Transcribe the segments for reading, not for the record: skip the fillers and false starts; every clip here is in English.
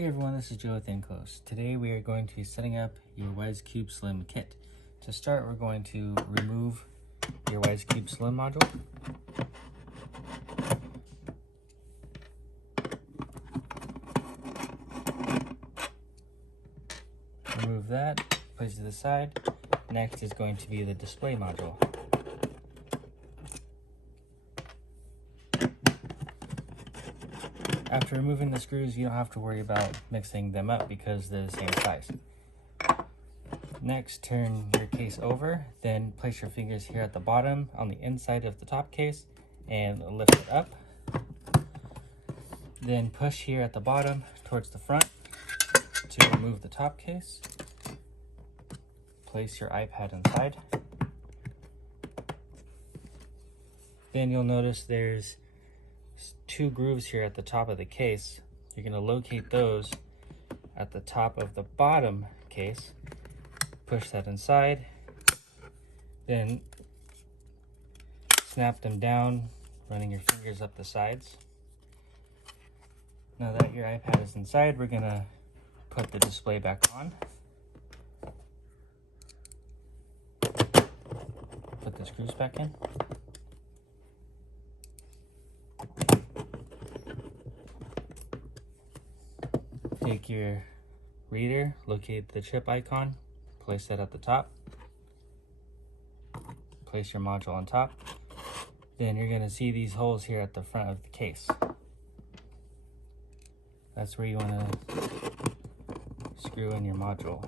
Hey everyone, this is Joe with nCLOSE. Today we are going to be setting up your Wisecube Slim kit. To start, we're going to remove your Wisecube Slim module. Remove that, place it to the side. Next is going to be the display module. After removing the screws, you don't have to worry about mixing them up because they're the same size. Next, turn your case over, then place your fingers here at the bottom on the inside of the top case and lift it up. Then push here at the bottom towards the front to remove the top case. Place your iPad inside. Then you'll notice there's two grooves here at the top of the case. You're going to locate those at the top of the bottom case. Push that inside, then snap them down, running your fingers up the sides. Now that your iPad is inside, we're going to put the display back on. Put the screws back in. Take your reader, locate the chip icon, place that at the top. Place your module on top. Then you're going to see these holes here at the front of the case. That's where you want to screw in your module.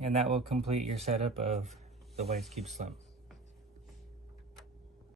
And that will complete your setup of the Wisecube Slim.